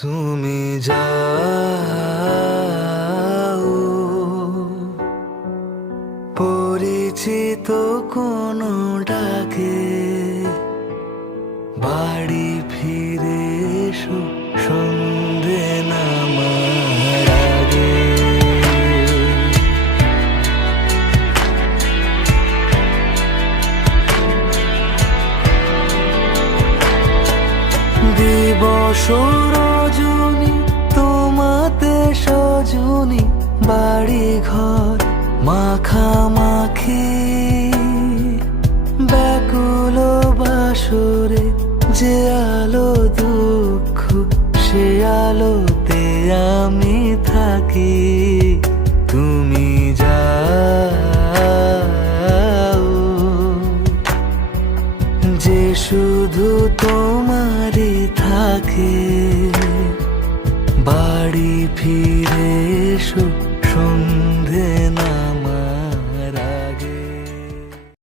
তুমি যাও পরিচিত কোনো ডাকে, বাড়ি ফিরে এসো সন্ধে নামার আগে। দিবস রজনী তোমাতে সজনী, বাড়ি ঘর মাখামাখি, ব্যাকুল বাসরে যে আলো দুঃখ সে আলোতে আমি থাকি। তুমি যাও যে শুধু তোমারই থাকে, বাড়ি ফিরে এসো